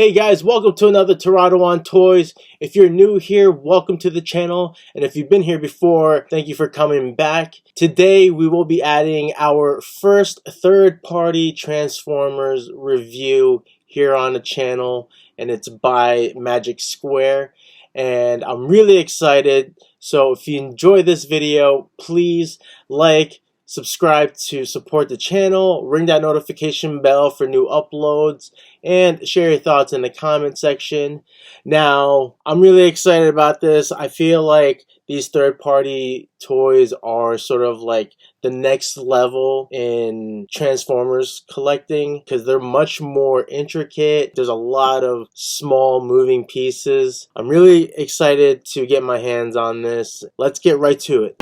Hey guys, welcome to another Toronto on Toys. If you're new here, welcome to the channel. And if you've been here before, thank you for coming back. Today we will be adding our first third-party Transformers review here on the channel. And it's by Magic Square. And I'm really excited. So if you enjoy this video, please like, subscribe to support the channel, ring that notification bell for new uploads, and share your thoughts in the comment section. Now, I'm really excited about this. I feel like these third-party toys are sort of like the next level in Transformers collecting because they're much more intricate. There's a lot of small moving pieces. I'm really excited to get my hands on this. Let's get right to it.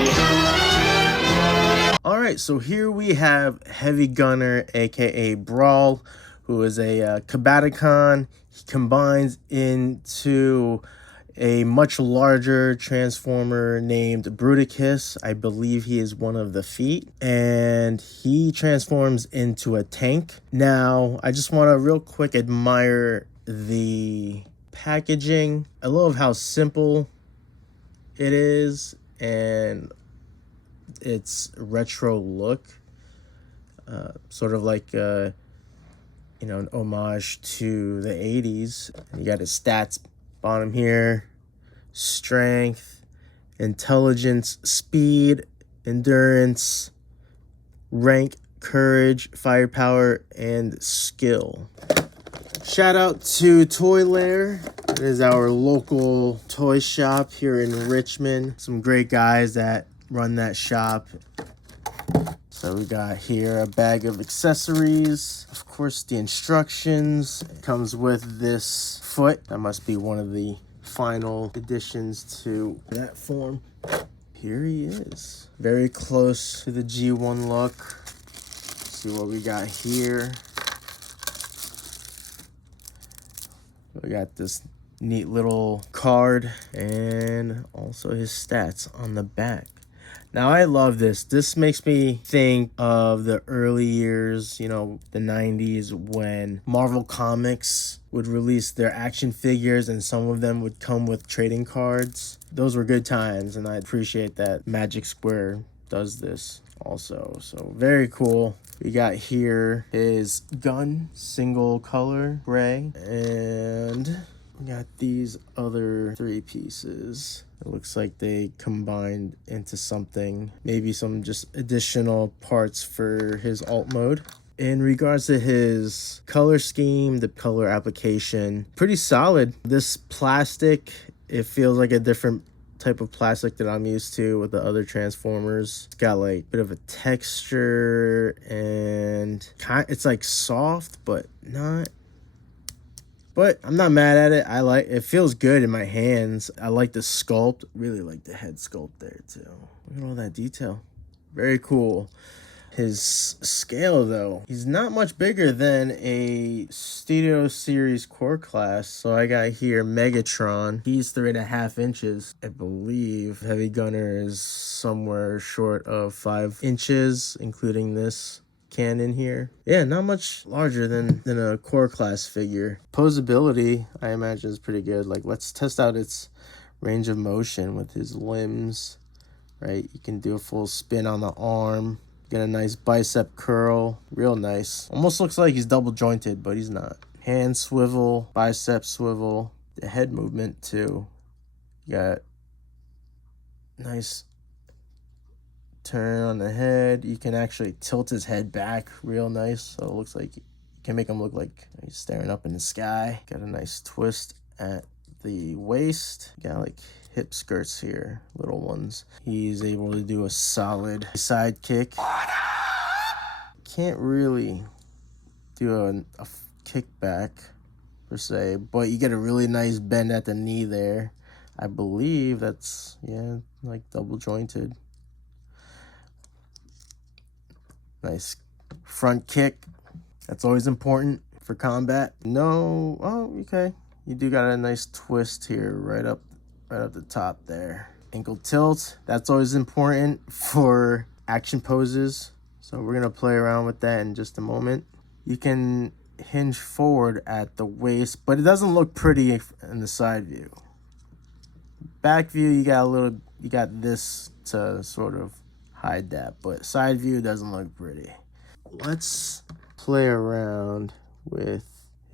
Alright, so here we have Heavy Gunner, aka Brawl, who is a Combaticon. He combines into a much larger Transformer named Bruticus. I believe he is one of the feet. And he transforms into a tank. Now, I just want to real quick admire the packaging. I love how simple it is and its retro look, sort of like an homage to the 80s. You got his stats bottom here: strength, intelligence, speed, endurance, rank, courage, firepower, and skill. Shout out to Toy Lair. It is our local toy shop here in Richmond. Some great guys that run that shop. So we got here a bag of accessories. Of course, the instructions. It comes with this foot. That must be one of the final additions to that form. Here he is. Very close to the G1 look. Let's see what we got here. We got this neat little card and also his stats on the back. Now, I love this. This makes me think of the early years, the 90s, when Marvel Comics would release their action figures and some of them would come with trading cards. Those were good times, and I appreciate that Magic Square does this also. So very cool. We got here his gun, single color, gray, and we got these other three pieces. It looks like they combined into something, maybe some just additional parts for his alt mode. In regards to his color scheme, the color application, pretty solid. This plastic, it feels like a different type of plastic that I'm used to with the other Transformers. It's got like a bit of a texture and it's like soft, but not. But I'm not mad at it. It feels good in my hands. I like the sculpt. Really like the head sculpt there too. Look at all that detail. Very cool. His scale though, he's not much bigger than a Studio Series core class. So I got here Megatron. He's 3.5 inches. I believe Heavy Gunner is somewhere short of 5 inches, including this cannon here. Yeah, not much larger than a core class figure. Posability, I imagine, is pretty good. Like, let's test out its range of motion with his limbs, right? You can do a full spin on the arm. Get a nice bicep curl. Real nice. Almost looks like he's double jointed, but he's not. Hand swivel, bicep swivel. The head movement too. You got nice turn on the head. You can actually tilt his head back real nice, so it looks like you can make him look like he's staring up in the sky. Got a nice twist at the waist. Got like hip skirts here, little ones. He's able to do a solid side kick. Can't really do a kickback per se, but you get a really nice bend at the knee there. I believe that's, yeah, like double jointed. Nice front kick. That's always important for combat. No, oh, okay. You do got a nice twist here right up the top there. Ankle tilt. That's always important for action poses. So we're gonna play around with that in just a moment. You can hinge forward at the waist, but it doesn't look pretty in the side view. Back view, you got this to sort of hide that, but side view doesn't look pretty. Let's play around with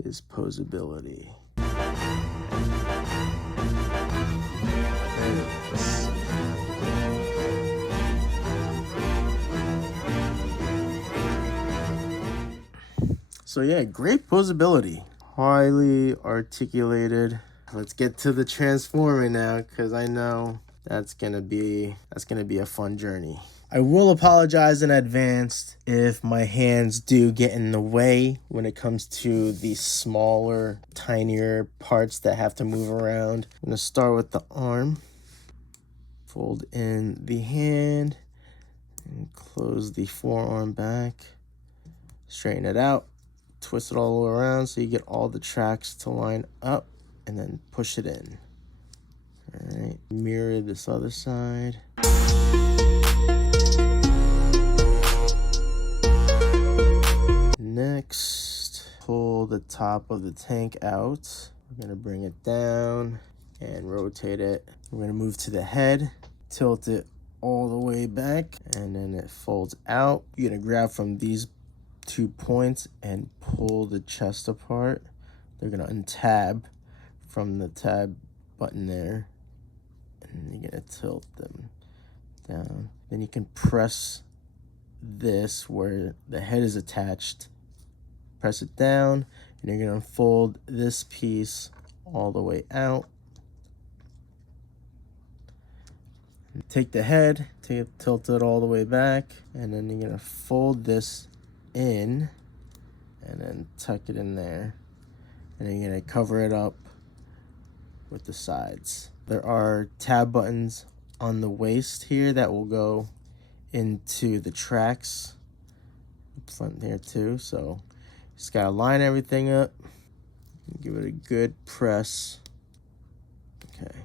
his posability. So yeah, great posability. Highly articulated. Let's get to the transforming now, because I know that's gonna be a fun journey. I will apologize in advance if my hands do get in the way when it comes to the smaller, tinier parts that have to move around. I'm gonna start with the arm. Fold in the hand and close the forearm back. Straighten it out. Twist it all the way around so you get all the tracks to line up, and then push it in. All right, mirror this other side. Next, pull the top of the tank out. We're gonna bring it down and rotate it. We're gonna move to the head, tilt it all the way back, and then it folds out. You're gonna grab from these 2 points and pull the chest apart. They're gonna untab from the tab button there, and you're gonna tilt them down. Then you can press this where the head is attached. Press it down, and you're gonna fold this piece all the way out. Take the head, tilt it all the way back, and then you're gonna fold this in and then tuck it in there, and then you're gonna cover it up with the sides. There are tab buttons on the waist here that will go into the tracks up front there too, so just gotta line everything up and give it a good press. Okay,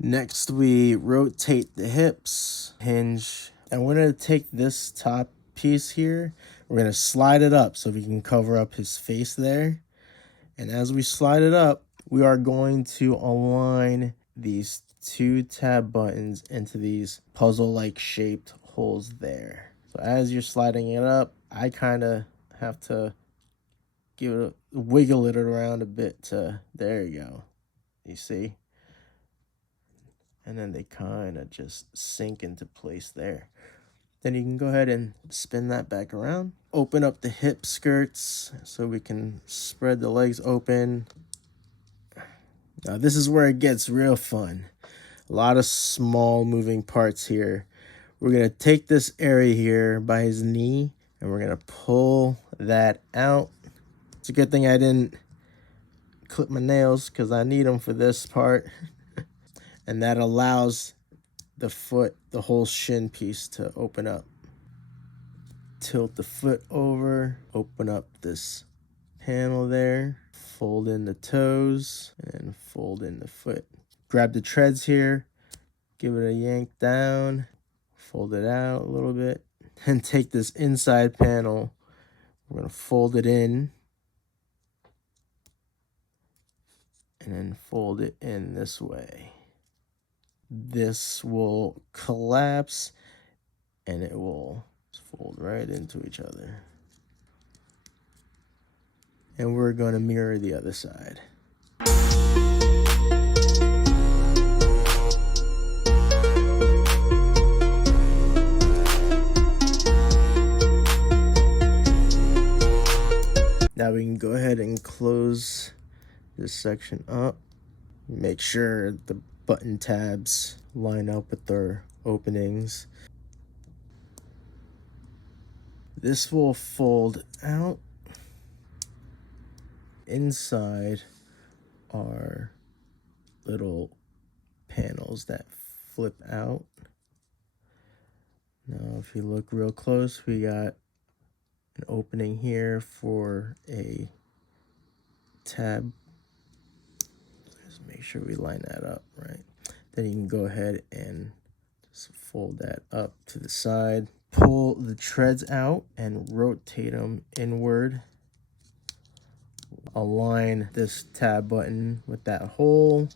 next we rotate the hips, hinge, and we're gonna take this top piece here, we're gonna slide it up so we can cover up his face there. And as we slide it up, we are going to align these 2 tab buttons into these puzzle-like shaped holes there. So as you're sliding it up, I kind of have to wiggle it around a bit to, there you go, you see? And then they kind of just sink into place there. Then you can go ahead and spin that back around. Open up the hip skirts so we can spread the legs open. Now this is where it gets real fun. A lot of small moving parts here. We're gonna take this area here by his knee and we're gonna pull that out. It's a good thing I didn't clip my nails because I need them for this part. And that allows the foot, the whole shin piece to open up. Tilt the foot over, open up this panel there, fold in the toes, and fold in the foot. Grab the treads here, give it a yank down, fold it out a little bit, and take this inside panel, we're gonna fold it in, and then fold it in this way. This will collapse and it will fold right into each other. And we're going to mirror the other side. Now we can go ahead and close this section up. Make sure the button tabs line up with their openings. This will fold out. Inside are little panels that flip out. Now if you look real close, we got an opening here for a tab. Just make sure we line that up right. Then you can go ahead and just fold that up to the side. Pull the treads out and rotate them inward. align this tab button with that hole,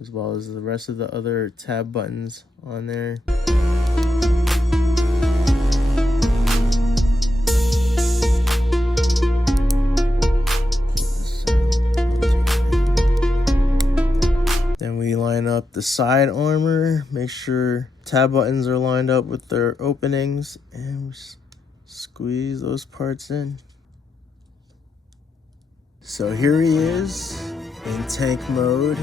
as well as the rest of the other tab buttons on there. Then we line up the side armor, make sure tab buttons are lined up with their openings, and squeeze those parts in. So here he is in tank mode.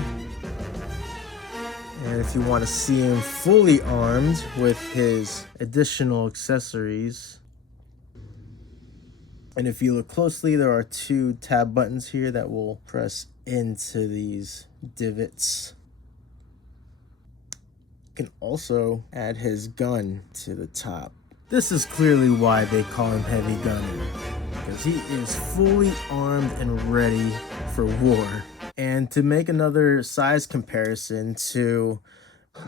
And if you want to see him fully armed with his additional accessories, and if you look closely, there are 2 tab buttons here that will press into these divots. You can also add his gun to the top. This is clearly why they call him Heavy Gunner, because he is fully armed and ready for war. And to make another size comparison to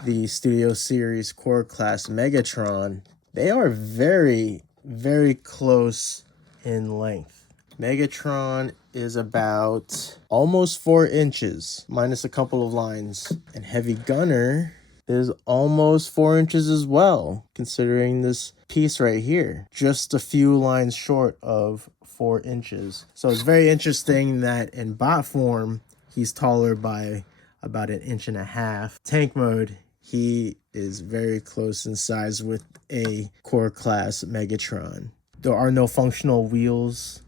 the Studio Series Core Class Megatron, they are very, very close in length. Megatron is about almost 4 inches, minus a couple of lines. And Heavy Gunner is almost 4 inches as well, considering this piece right here. Just a few lines short of 4 inches. So it's very interesting that in bot form, he's taller by about 1.5 inches. Tank mode, he is very close in size with a Core Class Megatron. There are no functional wheels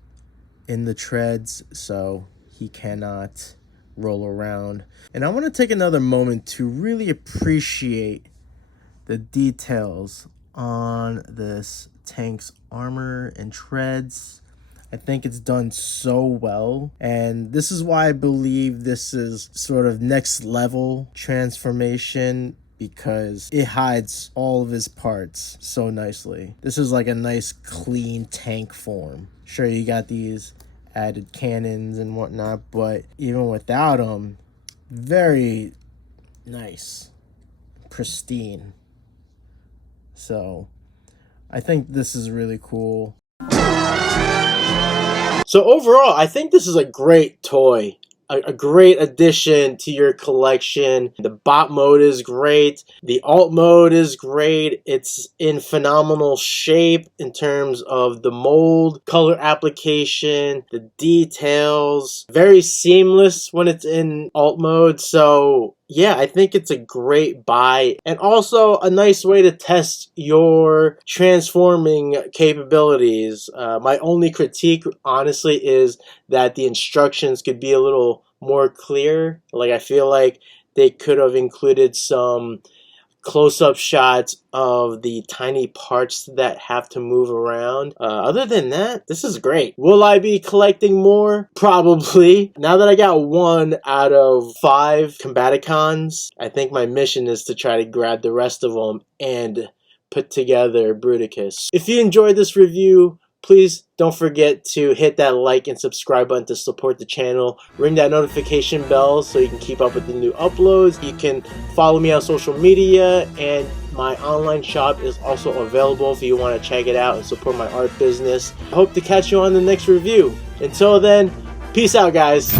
in the treads, so he cannot roll around. And I want to take another moment to really appreciate the details on this tank's armor and treads. I think it's done so well, and this is why I believe this is sort of next level transformation, because it hides all of his parts so nicely. This is like a nice clean tank form. Sure, you got these added cannons and whatnot, but even without them, very nice, pristine. So I think this is really cool. So overall, I think this is a great toy. A great addition to your collection. The bot mode is great. The alt mode is great. It's in phenomenal shape in terms of the mold, color application, the details. Very seamless when it's in alt mode. So yeah, I think it's a great buy, and also a nice way to test your transforming capabilities. My only critique, honestly, is that the instructions could be a little more clear. Like, I feel like they could have included some close-up shots of the tiny parts that have to move around. Other than that, this is great. Will I be collecting more? Probably. Now that I got 1 out of 5 Combaticons, I think my mission is to try to grab the rest of them and put together Bruticus. If you enjoyed this review, please don't forget to hit that like and subscribe button to support the channel. Ring that notification bell so you can keep up with the new uploads. You can follow me on social media, and my online shop is also available if you want to check it out and support my art business. I hope to catch you on the next review. Until then, peace out, guys.